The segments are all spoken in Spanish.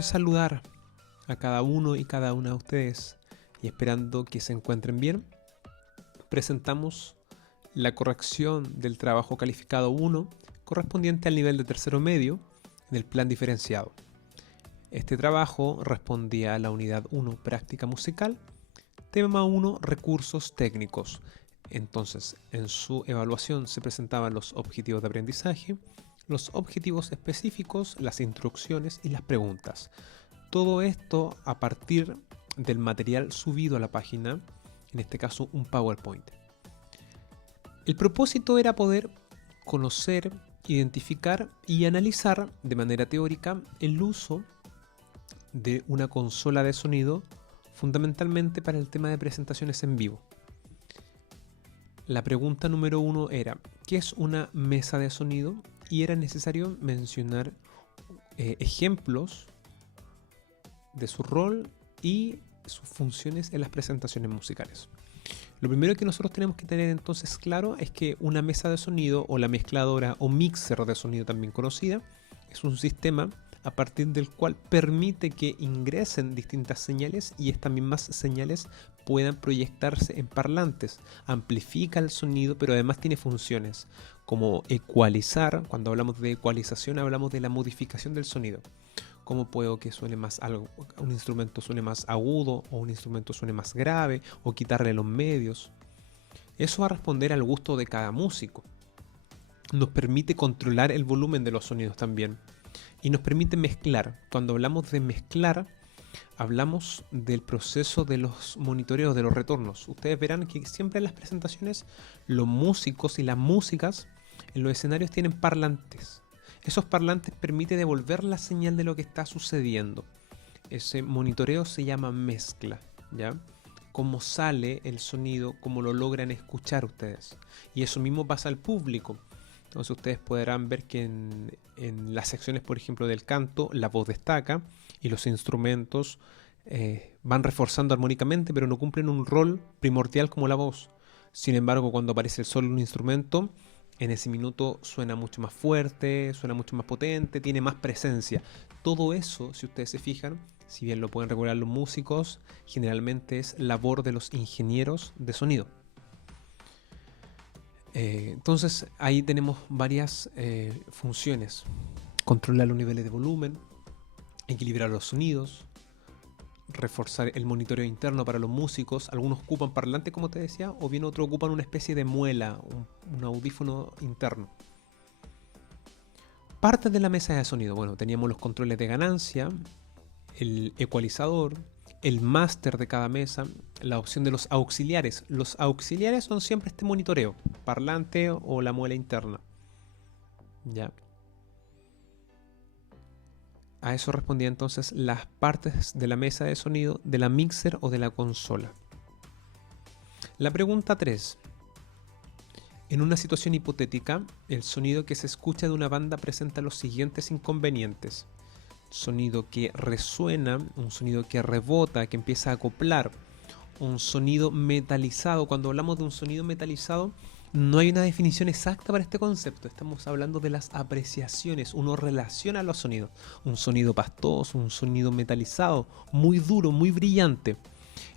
con saludar a cada uno y cada una de ustedes y esperando que se encuentren bien, presentamos la corrección del trabajo calificado 1 correspondiente al nivel de tercero medio en el plan diferenciado. Este trabajo respondía a la unidad 1 práctica musical, tema 1 recursos técnicos. Entonces, en su evaluación se presentaban los objetivos de aprendizaje, los objetivos específicos, las instrucciones y las preguntas. Todo esto a partir del material subido a la página, en este caso un PowerPoint. El propósito era poder conocer, identificar y analizar de manera teórica el uso de una consola de sonido fundamentalmente para el tema de presentaciones en vivo. La pregunta número 1 era, ¿qué es una mesa de sonido? Y era necesario mencionar ejemplos de su rol y sus funciones en las presentaciones musicales. Lo primero que nosotros tenemos que tener entonces claro es que una mesa de sonido o la mezcladora o mixer de sonido también conocida es un sistema a partir del cual permite que ingresen distintas señales y estas mismas señales puedan proyectarse en parlantes. Amplifica el sonido, pero además tiene funciones como ecualizar. Cuando hablamos de ecualización hablamos de la modificación del sonido. Cómo puedo que suene más algo, un instrumento suene más agudo o un instrumento suene más grave o quitarle los medios. Eso va a responder al gusto de cada músico. Nos permite controlar el volumen de los sonidos también. Y nos permite mezclar. Cuando hablamos de mezclar, hablamos del proceso de los monitoreos, de los retornos. Ustedes verán que siempre en las presentaciones los músicos y las músicas en los escenarios tienen parlantes. Esos parlantes permiten devolver la señal de lo que está sucediendo. Ese monitoreo se llama mezcla, ¿ya? Cómo sale el sonido, cómo lo logran escuchar ustedes. Y eso mismo pasa al público. Entonces ustedes podrán ver que en las secciones, por ejemplo, del canto, la voz destaca y los instrumentos van reforzando armónicamente, pero no cumplen un rol primordial como la voz. Sin embargo, cuando aparece solo un instrumento, en ese minuto suena mucho más fuerte, suena mucho más potente, tiene más presencia. Todo eso, si ustedes se fijan, si bien lo pueden regular los músicos, generalmente es labor de los ingenieros de sonido. Entonces ahí tenemos varias funciones: controlar los niveles de volumen, equilibrar los sonidos, reforzar el monitoreo interno para los músicos. Algunos ocupan parlante, como te decía, o bien otros ocupan una especie de muela, un audífono interno. Parte de la mesa de sonido. Bueno, teníamos los controles de ganancia, el ecualizador, el máster de cada mesa, la opción de los auxiliares. Los auxiliares son siempre este monitoreo, parlante o la muela interna. Ya. A eso respondía entonces las partes de la mesa de sonido, de la mixer o de la consola. La pregunta 3. En una situación hipotética, el sonido que se escucha de una banda presenta los siguientes inconvenientes: sonido que resuena, un sonido que rebota, que empieza a acoplar, un sonido metalizado. Cuando hablamos de un sonido metalizado, no hay una definición exacta para este concepto. Estamos hablando de las apreciaciones. Uno relaciona los sonidos. Un sonido pastoso, un sonido metalizado, muy duro, muy brillante.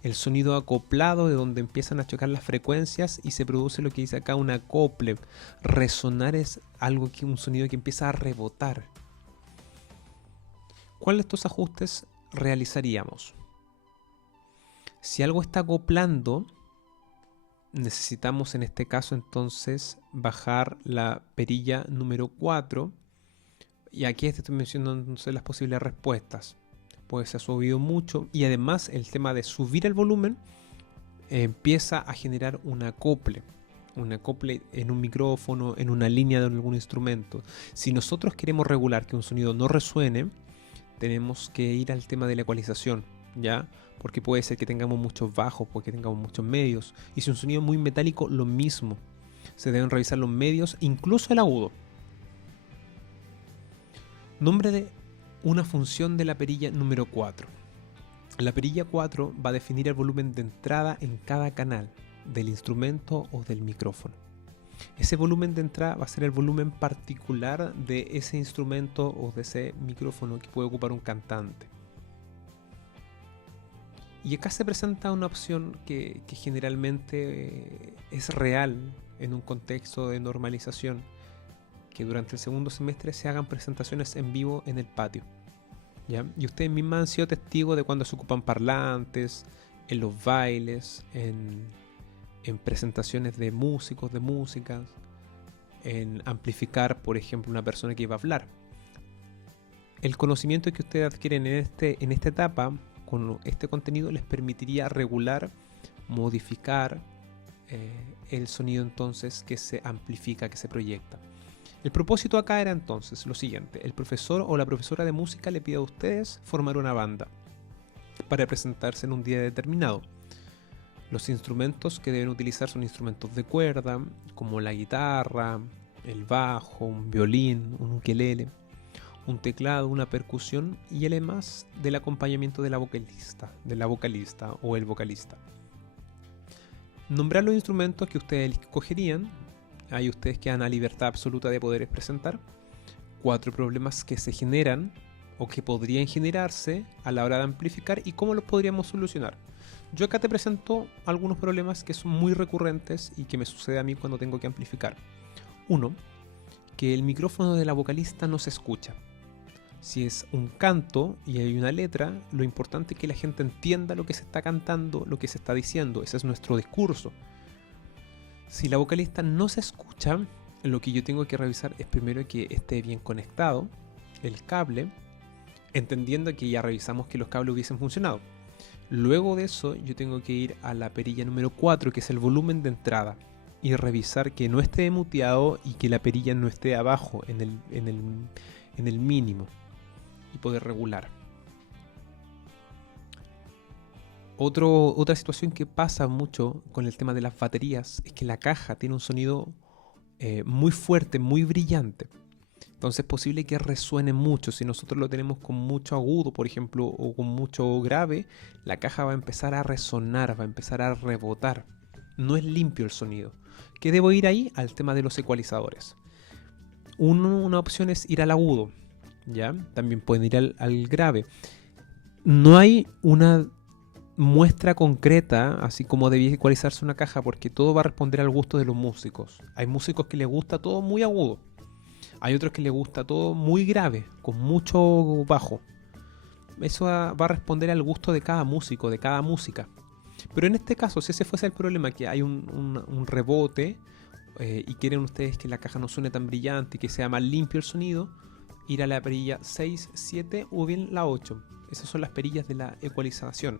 El sonido acoplado, de donde empiezan a chocar las frecuencias y se produce lo que dice acá un acople. Resonar es algo que un sonido que empieza a rebotar. ¿Cuál de estos ajustes realizaríamos? Si algo está acoplando, necesitamos en este caso entonces bajar la perilla número 4. Y aquí te estoy mencionando entonces las posibles respuestas. Pues se ha subido mucho y además el tema de subir el volumen empieza a generar un acople en un micrófono, en una línea de algún instrumento. Si nosotros queremos regular que un sonido no resuene, tenemos que ir al tema de la ecualización, ¿ya? Porque puede ser que tengamos muchos bajos, porque tengamos muchos medios. Y si un sonido es muy metálico, lo mismo. Se deben revisar los medios, incluso el agudo. Nombre de una función de la perilla número 4. La perilla 4 va a definir el volumen de entrada en cada canal del instrumento o del micrófono. Ese volumen de entrada va a ser el volumen particular de ese instrumento o de ese micrófono que puede ocupar un cantante. Y acá se presenta una opción que generalmente es real en un contexto de normalización, que durante el segundo semestre se hagan presentaciones en vivo en el patio, ¿ya? Y ustedes mismas han sido testigos de cuando se ocupan parlantes, en los bailes, en presentaciones de músicos, de músicas, en amplificar, por ejemplo, una persona que iba a hablar. El conocimiento que ustedes adquieren en esta etapa con este contenido les permitiría regular, modificar el sonido entonces que se amplifica, que se proyecta. El propósito acá era entonces lo siguiente: el profesor o la profesora de música le pide a ustedes formar una banda para presentarse en un día determinado. Los instrumentos que deben utilizar son instrumentos de cuerda, como la guitarra, el bajo, un violín, un ukelele, un teclado, una percusión y además del acompañamiento de la vocalista o el vocalista. Nombrar los instrumentos que ustedes escogerían. Ahí ustedes quedan a libertad absoluta de poder presentar 4 problemas que se generan o que podrían generarse a la hora de amplificar y cómo los podríamos solucionar. Yo acá te presento algunos problemas que son muy recurrentes y que me sucede a mí cuando tengo que amplificar. 1. Que el micrófono de la vocalista no se escucha. Si es un canto y hay una letra, lo importante es que la gente entienda lo que se está cantando, lo que se está diciendo. Ese es nuestro discurso. Si la vocalista no se escucha, lo que yo tengo que revisar es primero que esté bien conectado el cable, entendiendo que ya revisamos que los cables hubiesen funcionado. Luego de eso yo tengo que ir a la perilla número 4, que es el volumen de entrada, y revisar que no esté muteado y que la perilla no esté abajo en el mínimo, y poder regular. Otra situación que pasa mucho con el tema de las baterías es que la caja tiene un sonido muy fuerte, muy brillante. Entonces es posible que resuene mucho. Si nosotros lo tenemos con mucho agudo, por ejemplo, o con mucho grave, la caja va a empezar a resonar, va a empezar a rebotar. No es limpio el sonido. ¿Qué debo ir ahí? Al tema de los ecualizadores. Una opción es ir al agudo, ¿ya? También pueden ir al grave. No hay una muestra concreta, así como debía ecualizarse una caja, porque todo va a responder al gusto de los músicos. Hay músicos que les gusta todo muy agudo. Hay otros que les gusta todo muy grave, con mucho bajo. Eso va a responder al gusto de cada músico, de cada música. Pero en este caso, si ese fuese el problema, que hay un rebote y quieren ustedes que la caja no suene tan brillante y que sea más limpio el sonido, ir a la perilla 6, 7 o bien la 8. Esas son las perillas de la ecualización.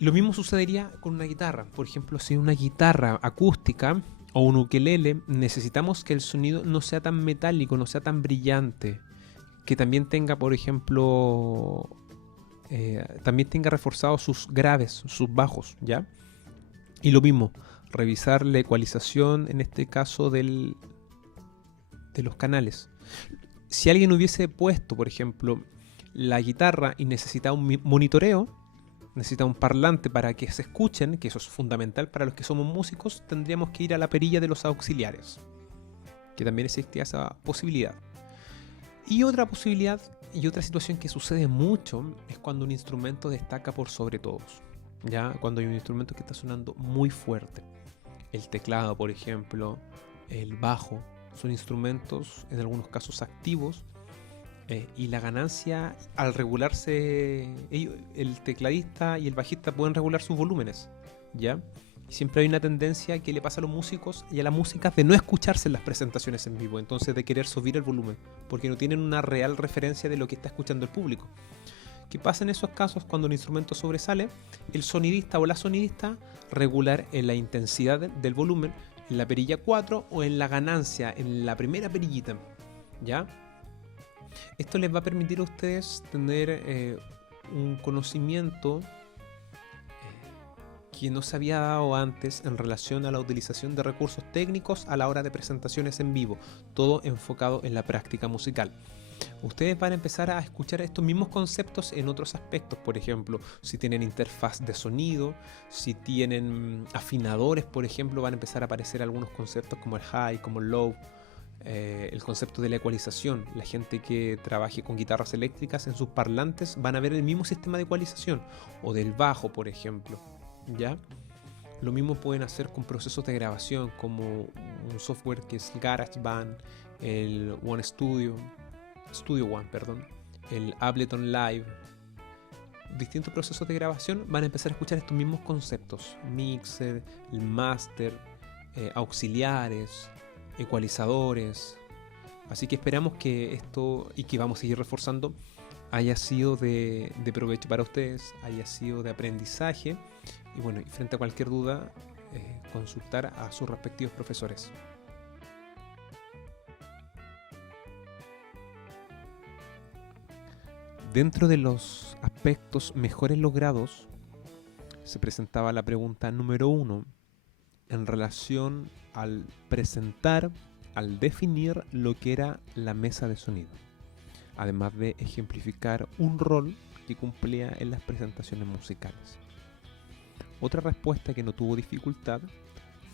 Lo mismo sucedería con una guitarra. Por ejemplo, si una guitarra acústica o un ukelele, necesitamos que el sonido no sea tan metálico, no sea tan brillante, que también tenga, por ejemplo, también tenga reforzados sus graves, sus bajos, ¿ya? Y lo mismo, revisar la ecualización, en este caso de los canales. Si alguien hubiese puesto, por ejemplo, la guitarra y necesita un monitoreo, necesita un parlante para que se escuchen, que eso es fundamental para los que somos músicos, tendríamos que ir a la perilla de los auxiliares, que también existía esa posibilidad. Y otra posibilidad y otra situación que sucede mucho es cuando un instrumento destaca por sobre todos, ¿ya? Cuando hay un instrumento que está sonando muy fuerte. El teclado, por ejemplo, el bajo, son instrumentos en algunos casos activos. Y la ganancia, al regularse, el tecladista y el bajista pueden regular sus volúmenes, ¿ya? Y siempre hay una tendencia que le pasa a los músicos y a las músicas de no escucharse en las presentaciones en vivo, entonces de querer subir el volumen, porque no tienen una real referencia de lo que está escuchando el público. ¿Qué pasa en esos casos cuando un instrumento sobresale? El sonidista o la sonidista regular en la intensidad del volumen, en la perilla 4 o en la ganancia, en la primera perillita, ¿ya? Esto les va a permitir a ustedes tener un conocimiento que no se había dado antes en relación a la utilización de recursos técnicos a la hora de presentaciones en vivo, todo enfocado en la práctica musical. Ustedes van a empezar a escuchar estos mismos conceptos en otros aspectos. Por ejemplo, si tienen interfaz de sonido, si tienen afinadores, por ejemplo, van a empezar a aparecer algunos conceptos como el high, como el low, el concepto de la ecualización. La gente que trabaje con guitarras eléctricas en sus parlantes van a ver el mismo sistema de ecualización, o del bajo, por ejemplo, ¿ya? Lo mismo pueden hacer con procesos de grabación como un software que es GarageBand, el Studio One, perdón, el Ableton Live. Distintos procesos de grabación van a empezar a escuchar estos mismos conceptos: mixer, el master, auxiliares, ecualizadores. Así que esperamos que esto, y que vamos a seguir reforzando, haya sido de provecho para ustedes, haya sido de aprendizaje. Y bueno, y frente a cualquier duda, consultar a sus respectivos profesores. Dentro de los aspectos mejores logrados, se presentaba la pregunta número 1 en relación al presentar, al definir lo que era la mesa de sonido, además de ejemplificar un rol que cumplía en las presentaciones musicales. Otra respuesta que no tuvo dificultad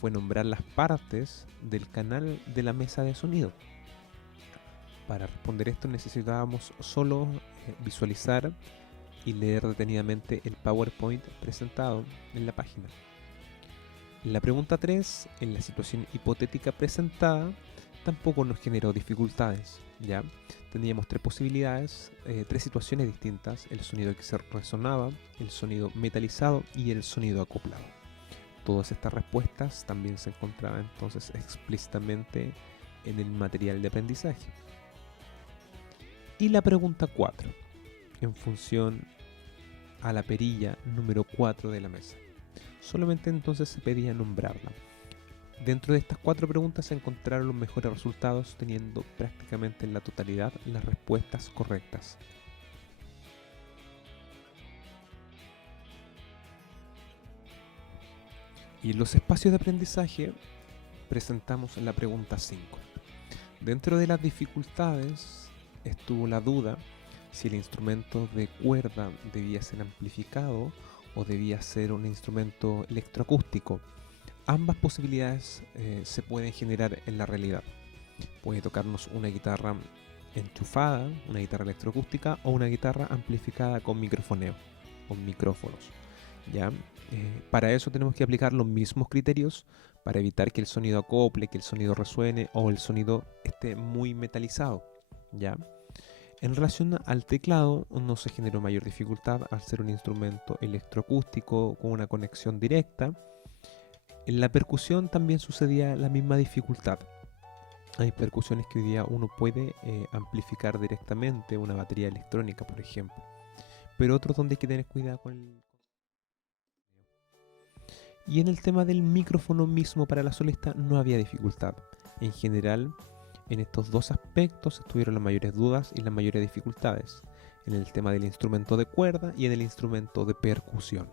fue nombrar las partes del canal de la mesa de sonido. Para responder esto necesitábamos solo visualizar y leer detenidamente el PowerPoint presentado en la página. En la pregunta 3, en la situación hipotética presentada, tampoco nos generó dificultades, ¿ya? Teníamos tres posibilidades, tres situaciones distintas: el sonido que se resonaba, el sonido metalizado y el sonido acoplado. Todas estas respuestas también se encontraban entonces explícitamente en el material de aprendizaje. Y la pregunta 4, en función a la perilla número 4 de la mesa. Solamente entonces se pedía nombrarla. Dentro de estas 4 preguntas se encontraron los mejores resultados, teniendo prácticamente en la totalidad las respuestas correctas. Y en los espacios de aprendizaje presentamos la pregunta 5. Dentro de las dificultades estuvo la duda si el instrumento de cuerda debía ser amplificado o debía ser un instrumento electroacústico. Ambas posibilidades se pueden generar en la realidad. Puede tocarnos una guitarra enchufada, una guitarra electroacústica, o una guitarra amplificada con microfoneo, con micrófonos, ¿ya? Para eso tenemos que aplicar los mismos criterios para evitar que el sonido acople, que el sonido resuene o el sonido esté muy metalizado, ¿ya? En relación al teclado, no se generó mayor dificultad al ser un instrumento electroacústico con una conexión directa. En la percusión también sucedía la misma dificultad. Hay percusiones que hoy día uno puede amplificar directamente, una batería electrónica, por ejemplo, pero otros donde hay que tener cuidado con el... Y en el tema del micrófono mismo para la solista no había dificultad. En general, en estos dos aspectos estuvieron las mayores dudas y las mayores dificultades, en el tema del instrumento de cuerda y en el instrumento de percusión.